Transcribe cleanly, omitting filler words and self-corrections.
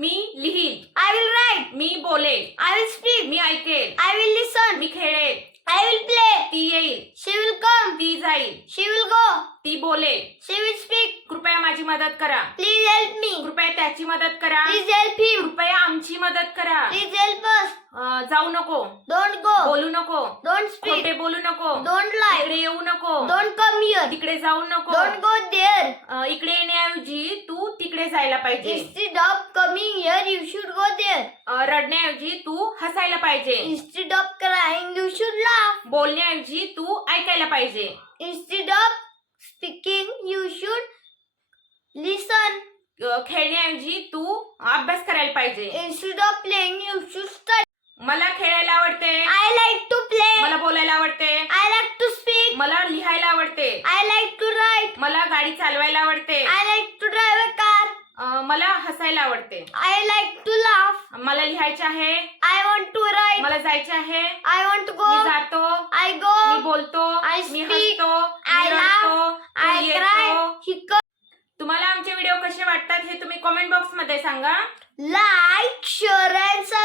Me लिहील. I will write. मी बोलेल. I will speak. मी ऐकेल. I will listen. मी खेळेल. I will play. ती येईल. She will come. ती जाईल. She will go. ती बोलेल. She will speak. कृपया माझी मदत करा. Please help me. कृपया त्याची मदत करा. Please help him. कृपया आमची मदत करा. Please help us. जाऊ नको. Don't go. बोलू नको. Don't speak. खोटे बोलू नको. Don't lie. इकडे येऊ नको. Don't come here. तिकडे जाऊ नको. Don't go there. इकडे येण्याऐवजी तू तिकडे जायला पाहिजे. Instead of coming here, you should go there. रडण्याऐवजी तू हसायला पाहिजे. Instead of crying, you should laugh. बोलण्याऐवजी तू ऐकायला पाहिजे. Instead of speaking, you should listen. खेळण्याऐवजी तू अभ्यास करायला पाहिजे. Instead of playing, you should study. मला खेळायला आवडते. I like to play. मला बोलायला आवडते. I like to speak. मला लिहायला आवडते. I like to write. मला गाडी चालवायला आवडते. I like to drive a car. मला हसायला आवडते. I like to laugh. मला लिहायचे आहे. I want to write. मला जायचे आहे. I want to me go. जातो. I go. मी बोलतो. I me speak. हसतो. I me laugh. रडतो. I Tu cry. येतो. He comes. तुम्हाला आमचे व्हिडिओ कसे वाटतात हे तुम्ही कमेंट बॉक्स मध्ये सांगा. Like, share and subscribe.